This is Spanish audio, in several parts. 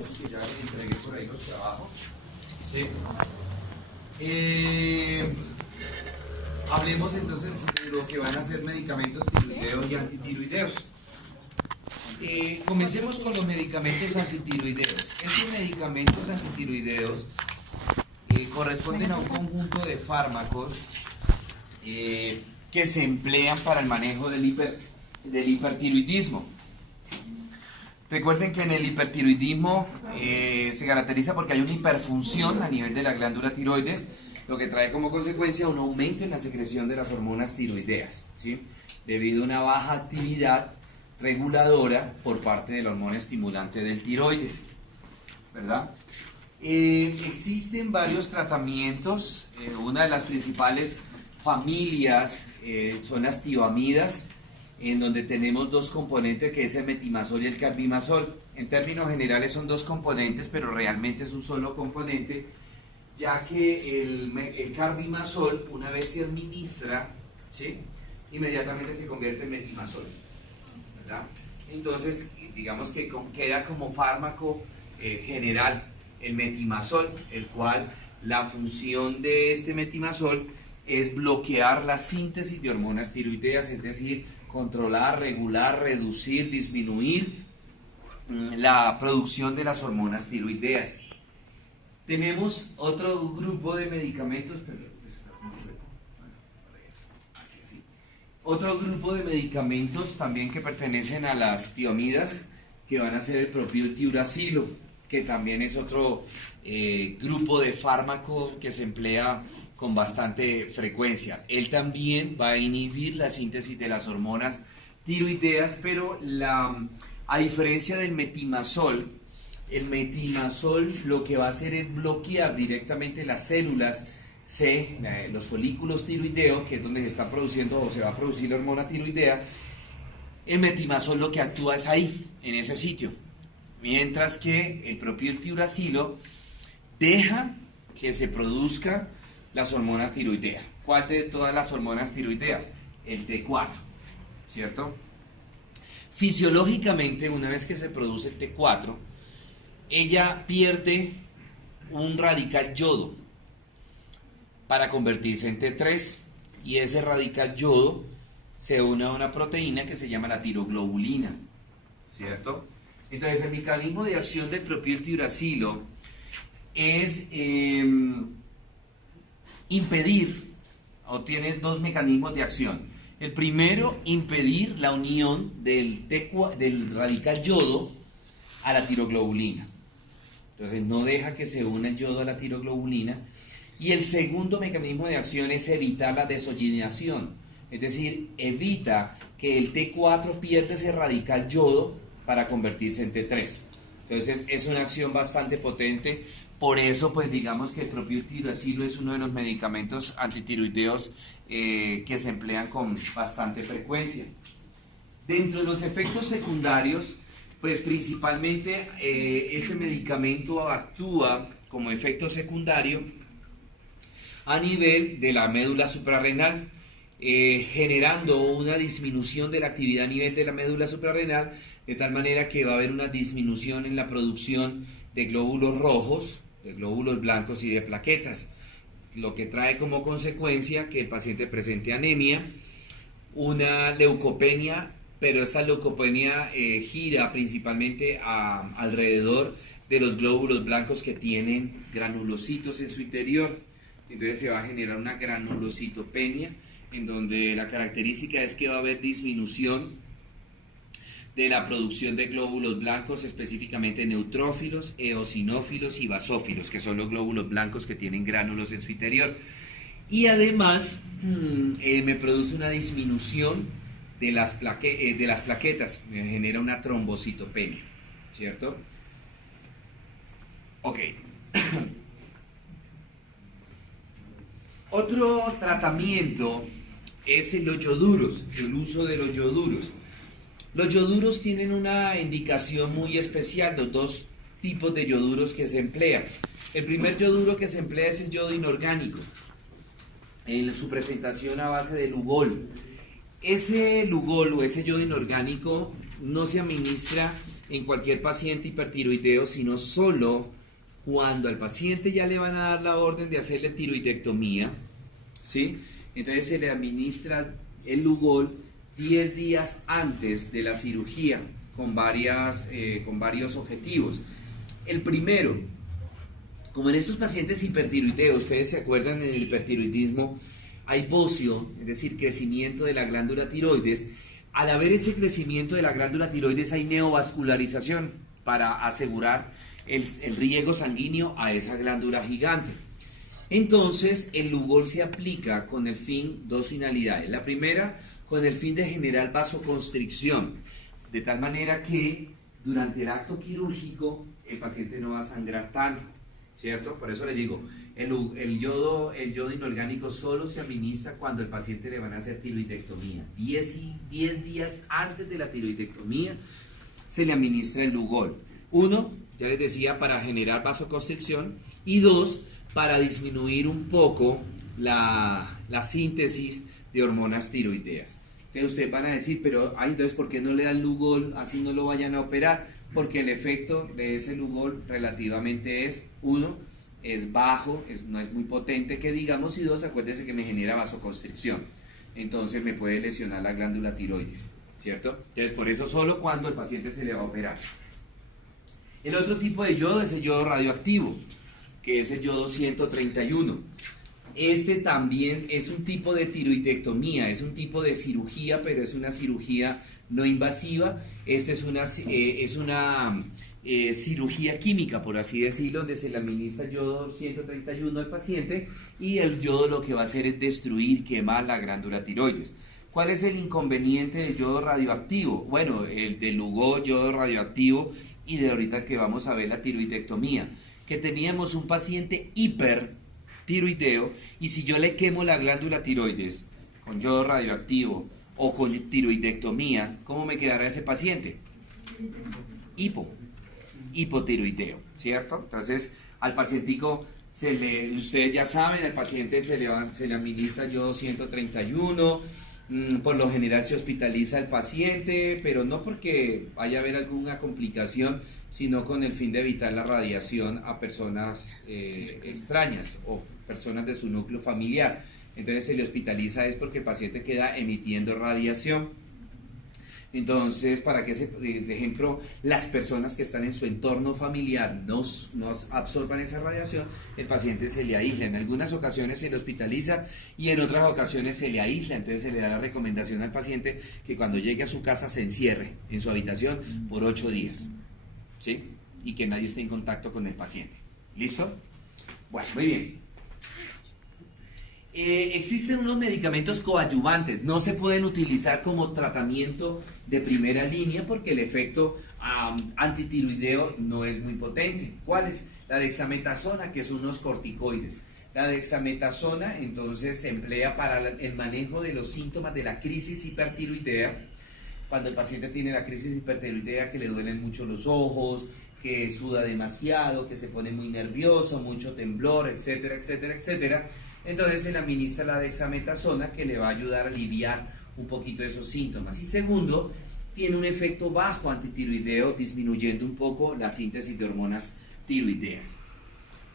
trabajos, que ya les entregué por ahí los trabajos. ¿Sí? Hablemos entonces de lo que van a ser medicamentos tiroideos y antitiroideos. Comencemos con los medicamentos antitiroideos. Estos medicamentos antitiroideos corresponden a un conjunto de fármacos que se emplean para el manejo del hipertiroidismo. Recuerden que en el hipertiroidismo se caracteriza porque hay una hiperfunción a nivel de la glándula tiroides, lo que trae como consecuencia un aumento en la secreción de las hormonas tiroideas, ¿sí? Debido a una baja actividad reguladora por parte de la hormona estimulante del tiroides, ¿verdad? Existen varios tratamientos. Una de las principales familias son las tioamidas, en donde tenemos dos componentes, que es el metimazol y el carbimazol. En términos generales son dos componentes, pero realmente es un solo componente, ya que el carbimazol, una vez se administra, ¿sí?, inmediatamente se convierte en metimazol, ¿verdad? Entonces, digamos que queda como fármaco general el metimazol, el cual la función de este metimazol es bloquear la síntesis de hormonas tiroideas, es decir, controlar, regular, reducir, disminuir la producción de las hormonas tiroideas. Tenemos otro grupo de medicamentos, otro grupo de medicamentos también que pertenecen a las tiamidas, que van a ser el propiltiuracilo, que también es otro grupo de fármaco que se emplea con bastante frecuencia. Él también va a inhibir la síntesis de las hormonas tiroideas, pero a diferencia del metimazol, el metimazol lo que va a hacer es bloquear directamente las células C, los folículos tiroideos, que es donde se está produciendo o se va a producir la hormona tiroidea. El metimazol lo que actúa es ahí, en ese sitio, mientras que el propiltiuracilo deja que se produzca las hormonas tiroideas. ¿Cuál de todas las hormonas tiroideas? El T4, ¿cierto? Fisiológicamente, una vez que se produce el T4, ella pierde un radical yodo para convertirse en T3, y ese radical yodo se une a una proteína que se llama la tiroglobulina, ¿cierto? Entonces, el mecanismo de acción del propiltiuracilo es impedir, o tiene dos mecanismos de acción. El primero, impedir la unión del radical yodo a la tiroglobulina. Entonces no deja que se una el yodo a la tiroglobulina. Y el segundo mecanismo de acción es evitar la desoxigenación, es decir, evita que el T4 pierda ese radical yodo para convertirse en T3. Entonces es una acción bastante potente. Por eso, pues digamos que el propiltiuracilo es uno de los medicamentos antitiroideos que se emplean con bastante frecuencia. Dentro de los efectos secundarios, pues principalmente ese medicamento actúa como efecto secundario a nivel de la médula suprarrenal, generando una disminución de la actividad a nivel de la médula suprarrenal, de tal manera que va a haber una disminución en la producción de glóbulos rojos, de glóbulos blancos y de plaquetas, lo que trae como consecuencia que el paciente presente anemia, una leucopenia, pero esa leucopenia gira principalmente alrededor de los glóbulos blancos que tienen granulocitos en su interior. Entonces se va a generar una granulocitopenia, en donde la característica es que va a haber disminución de la producción de glóbulos blancos, específicamente neutrófilos, eosinófilos y basófilos, que son los glóbulos blancos que tienen gránulos en su interior. Y además me produce una disminución de las plaquetas, me genera una trombocitopenia, ¿cierto? Ok. Otro tratamiento es los yoduros, el uso de los yoduros. Los yoduros tienen una indicación muy especial, los dos tipos de yoduros que se emplean. El primer yoduro que se emplea es el yodo inorgánico, en su presentación a base de lugol. Ese lugol o ese yodo inorgánico no se administra en cualquier paciente hipertiroideo, sino solo cuando al paciente ya le van a dar la orden de hacerle tiroidectomía, ¿sí? Entonces se le administra el Lugol 10 días antes de la cirugía con varios objetivos. El primero, como en estos pacientes hipertiroideos, ustedes se acuerdan, en el hipertiroidismo hay bocio, es decir, crecimiento de la glándula tiroides. Al haber ese crecimiento de la glándula tiroides hay neovascularización para asegurar el riego sanguíneo a esa glándula gigante. Entonces el Lugol se aplica con el fin, dos finalidades. La primera, con el fin de generar vasoconstricción, de tal manera que durante el acto quirúrgico el paciente no va a sangrar tanto, ¿cierto? Por eso le digo, el yodo inorgánico solo se administra cuando el paciente le van a hacer tiroidectomía. 10 días antes de la tiroidectomía se le administra el Lugol. Uno, ya les decía, para generar vasoconstricción, y dos, para disminuir un poco la síntesis de hormonas tiroideas. Entonces ustedes van a decir, pero entonces ¿por qué no le dan Lugol así no lo vayan a operar? Porque el efecto de ese Lugol relativamente es, uno, es bajo, no es muy potente que digamos, y dos, acuérdense que me genera vasoconstricción, entonces me puede lesionar la glándula tiroides, ¿cierto? Entonces por eso solo cuando el paciente se le va a operar. El otro tipo de yodo es el yodo radioactivo, que es el yodo 131. Este también es un tipo de tiroidectomía, es un tipo de cirugía, pero es una cirugía no invasiva. Esta es una cirugía química, por así decirlo, donde se le administra el yodo 131 al paciente, y el yodo lo que va a hacer es destruir, quemar la glándula tiroides. ¿Cuál es el inconveniente del yodo radioactivo? Bueno, el del Lugol, yodo radioactivo, y de ahorita que vamos a ver la tiroidectomía, que teníamos un paciente hipertiroideo, y si yo le quemo la glándula tiroides con yodo radioactivo o con tiroidectomía, ¿cómo me quedará ese paciente? Hipotiroideo, ¿cierto? Entonces, al pacientico, ustedes ya saben, al paciente se le administra yodo 131, por lo general se hospitaliza al paciente, pero no porque vaya a haber alguna complicación, sino con el fin de evitar la radiación a personas extrañas o personas de su núcleo familiar. Entonces se le hospitaliza es porque el paciente queda emitiendo radiación. Entonces, para que, de ejemplo, las personas que están en su entorno familiar no absorban esa radiación, el paciente se le aísla. En algunas ocasiones se le hospitaliza y en otras ocasiones se le aísla. Entonces se le da la recomendación al paciente que cuando llegue a su casa se encierre en su habitación por 8 días, ¿sí? Y que nadie esté en contacto con el paciente. ¿Listo? Bueno, muy bien. Existen unos medicamentos coadyuvantes, no se pueden utilizar como tratamiento de primera línea porque el efecto antitiroideo no es muy potente. ¿Cuáles? La dexametasona, que son unos corticoides. La dexametasona entonces se emplea para el manejo de los síntomas de la crisis hipertiroidea. Cuando el paciente tiene la crisis hipertiroidea, que le duelen mucho los ojos, que suda demasiado, que se pone muy nervioso, mucho temblor, etcétera, etcétera, etcétera. Entonces se le administra la dexametasona, que le va a ayudar a aliviar un poquito esos síntomas. Y segundo, tiene un efecto bajo antitiroideo, disminuyendo un poco la síntesis de hormonas tiroideas.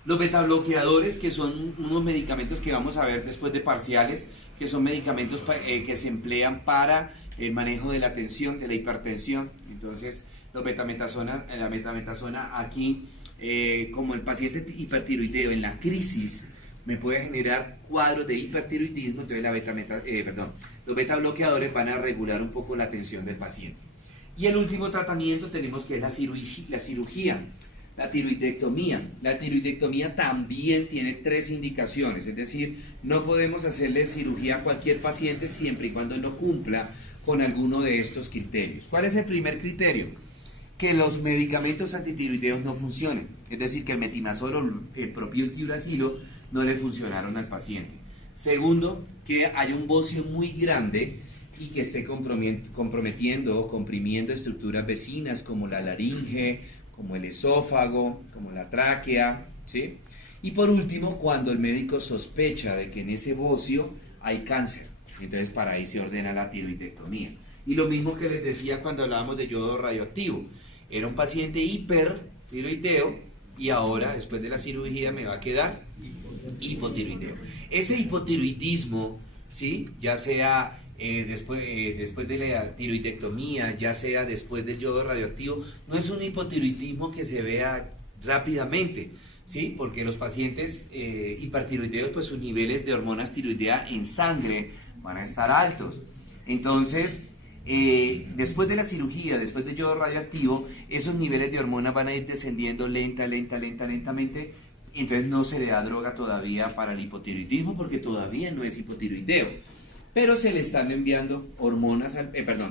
Los betabloqueadores, que son unos medicamentos que vamos a ver después de parciales, que son medicamentos que se emplean para el manejo de la tensión, de la hipertensión. Entonces, la metametasona aquí, como el paciente hipertiroideo en la crisis me puede generar cuadros de hipertiroidismo, entonces los betabloqueadores van a regular un poco la tensión del paciente. Y el último tratamiento tenemos que es la cirugía, la tiroidectomía. La tiroidectomía también tiene 3 indicaciones, es decir, no podemos hacerle cirugía a cualquier paciente siempre y cuando no cumpla con alguno de estos criterios. ¿Cuál es el primer criterio? Que los medicamentos antitiroideos no funcionen, es decir, que el metimazol o el propiltiuracilo no le funcionaron al paciente. Segundo, que haya un bocio muy grande y que esté comprometiendo o comprimiendo estructuras vecinas como la laringe, como el esófago, como la tráquea, ¿sí? Y por último, cuando el médico sospecha de que en ese bocio hay cáncer, entonces para ahí se ordena la tiroidectomía. Y lo mismo que les decía cuando hablábamos de yodo radioactivo. Era un paciente hipertiroideo y ahora, después de la cirugía, me va a quedar hipotiroideo. Ese hipotiroidismo, ¿sí? Ya sea después de la tiroidectomía, ya sea después del yodo radioactivo, no es un hipotiroidismo que se vea rápidamente, ¿sí? Porque los pacientes hipertiroideos, pues sus niveles de hormonas tiroidea en sangre van a estar altos. Entonces, después de la cirugía, después del yodo radioactivo, esos niveles de hormonas van a ir descendiendo lentamente. Entonces no se le da droga todavía para el hipotiroidismo porque todavía no es hipotiroideo. Pero se le están enviando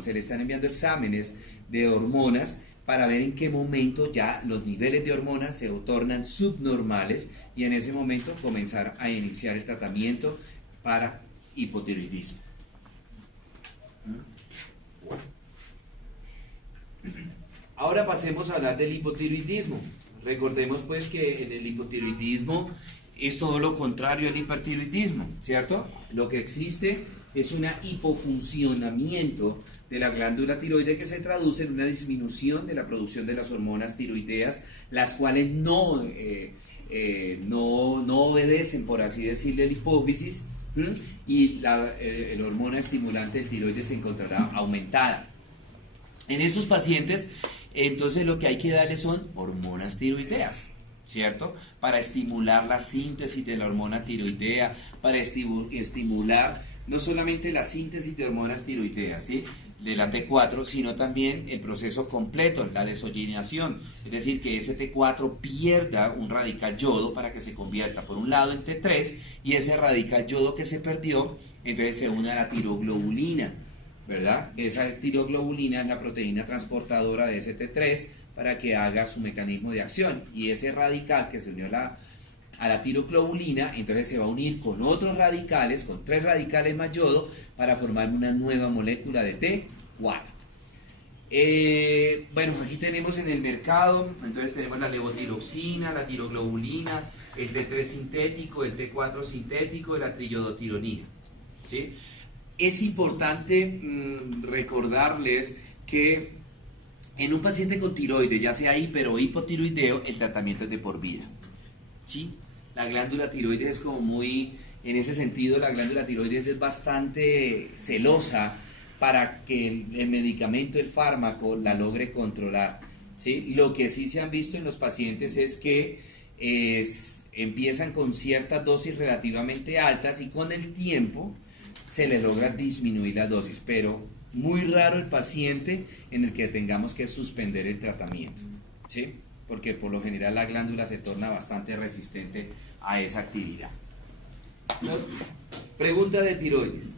se le están enviando exámenes de hormonas para ver en qué momento ya los niveles de hormonas se tornan subnormales y en ese momento comenzar a iniciar el tratamiento para hipotiroidismo. Ahora pasemos a hablar del hipotiroidismo. Recordemos pues que en el hipotiroidismo es todo lo contrario al hipertiroidismo, ¿cierto? Lo que existe es un hipofuncionamiento de la glándula tiroide que se traduce en una disminución de la producción de las hormonas tiroideas, las cuales no obedecen, por así decirlo, la hipófisis, y la hormona estimulante del tiroides se encontrará aumentada. En esos pacientes, entonces lo que hay que darles son hormonas tiroideas, ¿cierto? Para estimular la síntesis de la hormona tiroidea, para estimular no solamente la síntesis de hormonas tiroideas, ¿sí? De la T4, sino también el proceso completo, la desoxigenación, es decir, que ese T4 pierda un radical yodo para que se convierta por un lado en T3 y ese radical yodo que se perdió, entonces se une a la tiroglobulina, ¿verdad? Esa tiroglobulina es la proteína transportadora de ese T3 para que haga su mecanismo de acción y ese radical que se unió a la tiroglobulina, entonces se va a unir con otros radicales, con 3 radicales más yodo, para formar una nueva molécula de T4. Bueno, aquí tenemos en el mercado, entonces tenemos la levotiroxina, la tiroglobulina, el T3 sintético, el T4 sintético, la triyodotironina, ¿sí? Es importante recordarles que en un paciente con tiroides, ya sea hiper o hipotiroideo, el tratamiento es de por vida, ¿sí? La glándula tiroides es como muy, en ese sentido, la glándula tiroides es bastante celosa para que el medicamento, el fármaco, la logre controlar, ¿sí? Lo que sí se han visto en los pacientes es que empiezan con ciertas dosis relativamente altas y con el tiempo se le logra disminuir la dosis, pero muy raro el paciente en el que tengamos que suspender el tratamiento, ¿sí? Porque por lo general la glándula se torna bastante resistente a esa actividad. Pregunta de tiroides.